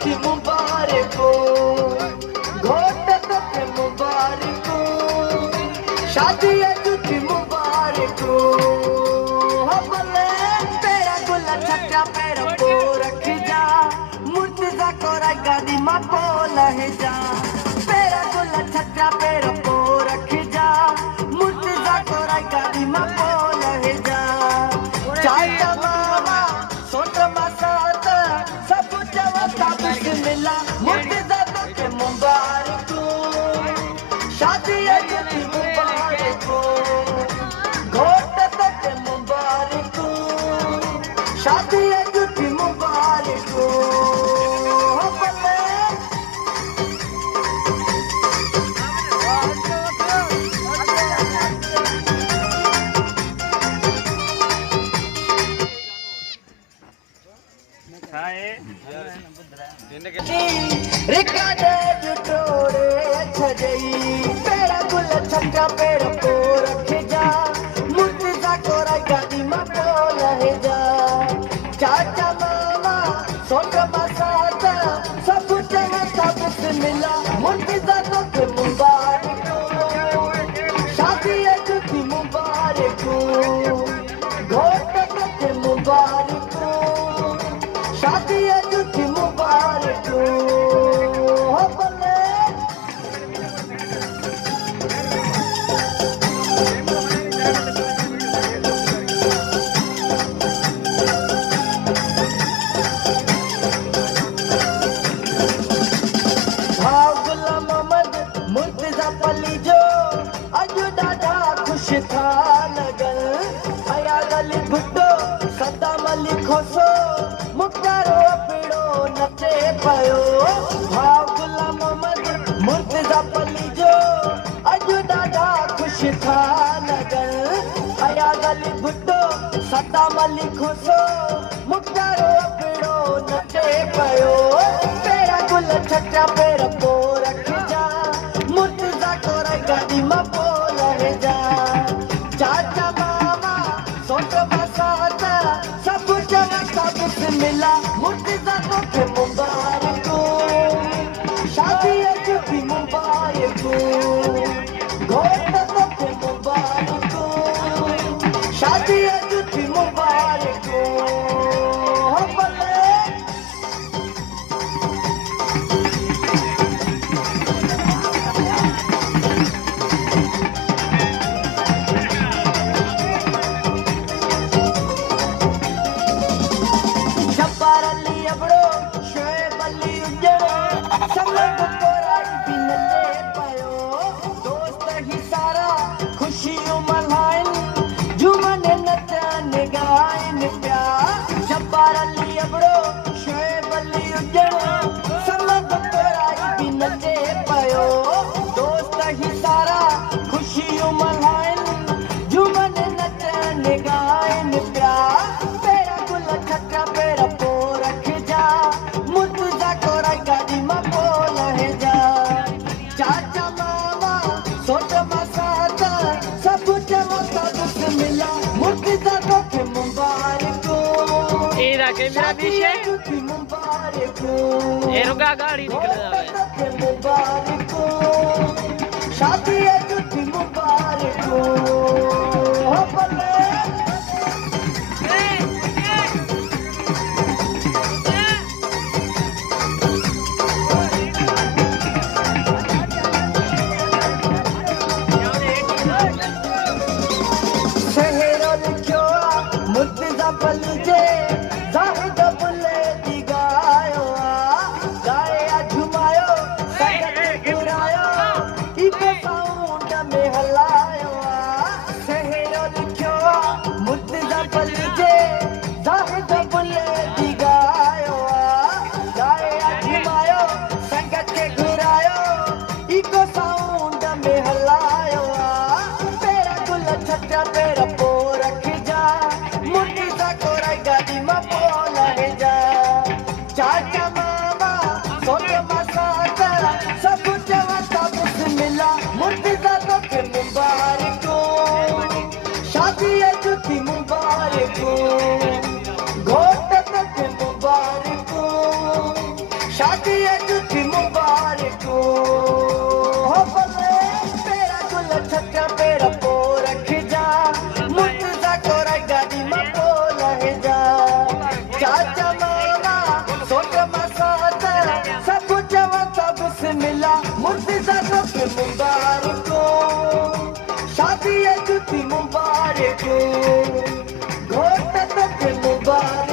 जुती मुबारक हो, घोट तोखे मुबारक हो, शादी जुती मुबारक हो। भले तेरा गुला छक्का पैर को रख जा, मुर्तजा कोरा गादी मा पोल है जा। तेरा गुला छक्का पैर को रख जा, मुर्तजा कोरा गादी मा पोल है जा। चाचा मामा सोट मसात सब जवाता बिस्मिल्लाह, मुर्तजा तोखे मुबारक हो, शादी जुती मुबारक हो, घोट तोखे मुबारक हो, शादी जुती मुबारक हो। भले रिकार्ड जुटोड़े छजई, तेरा गुल छक्का पेड़ को रख जा, मुर्तजा कोरा गादी मा पोल है जा। चाचा मामा सोट मसात सब जगह बिस्मिल्लाह, मुर्तजा तोखे मुबारक हो, शादी जुती मुबारक हो, घोट तोखे मुबारक हो, शादी जुती मुबारक हो। भले भाव गुलाम मोहम्मद मुर्तजा पली जो अॼु ॾाढा ख़ुशि था लॻनि, अया गली भुट्टो सदाम अली खोसो मुख्तारो पीड़ो नचे पियो। भाव गुलाम मोहम्मद मुर्तजा पली जो अॼु ॾाढा ख़ुशि था लॻनि, अया गली भुट्टो सदाम अली खोसो मुख्तारो पीड़ो नचे पियो। तेरा गुल छक्का पेर को रख जा, मुर्तजा कोरा गादी मा पोल है जा। चाचा मामा सोट मसात सब जगह बिस्मिल्लाह, मुर्तजा तोखे मुबारक हो, शादी जुती मुबारक हो, घोट तोखे मुबारक हो, शादी जुती मुबारक हो। भले जब्बार अली अबड़ो शोएब अली उजड़ो समझ कोराई भी नचे पयो। दोस्त ही सारा खुशियों मल्हाइन, झूमन नचन गाइन प्या। जब्बार अली अबड़ो शोएब अली उजड़ो समझ कोराई भी नचे पयो। दोस्त ही सारा खुशियों मल्हाइन, झूमन नचन गाइन प्या। तेरा गुल छक्का पेड़ को रख जा, मुर्तजा कोरा गादी मा पोल है जा। चाचा मामा सोट मसात सब जवाता बिस्मिल्लाह, मुर्तजा तोखे मुबारक हो, शादी जुती मुबारक हो, गाड़ी निकल जावे तोखे मुबारक हो, शादी जुती मुबारक हो। भले शहरों लिखियो मुर्तजा पली जे ज़ाहिद बुले दी गायो गाया झुमायो संगत घुरायो इको साउंड में हलायो। शहरों लिखियो मुर्तजा पली जे ज़ाहिद बुले दी गायो गाया झुमायो संगत घुरायो इको साउंड में हलायो। तेरा गुल छक्का पेड़ को रख जा, मुर्तजा कोरा गादी मा पोल है जा। चाचा मामा सोट मसात सब जवाता बिस्मिल्लाह, मुर्तजा तोखे मुबारक हो, शादी जुती मुबारक हो, घोट तोखे मुबारक हो, शादी जुती मुबारक घोट तोखे मुबारक